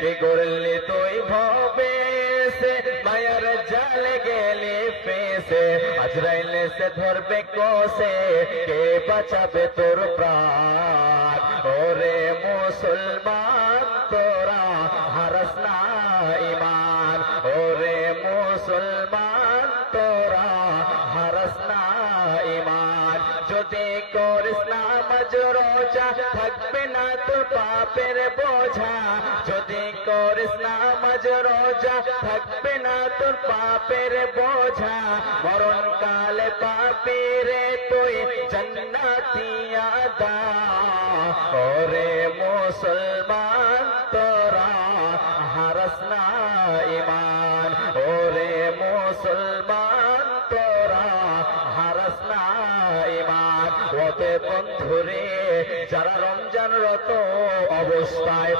কি করলি তুই ভবে সে মায়ার জাল গেলি ফেসে আজরাইলে সে ধরবে কোসে কে বাঁচাবে তোর প্রাণ ওরে মুসলমান তোরা হারাস না ঈমান ওরে মুসলমান তোরা হারাস না ঈমান যদি করিস না নামাজ রোজা থাকবে না তোর পাপের বোঝা যদি করিস না নামাজ রোজা থাকবে না তোর পাপের বোঝা মরণ কালে পাপী রে তুই জান্নাতি আদা ওরে মুসলমান তোরা হারাস না ঈমান ওরে মুসলমান তোরা হারাস না ঈমান ওতে বন্ধুরে যারা রমজান রত অবস্থায়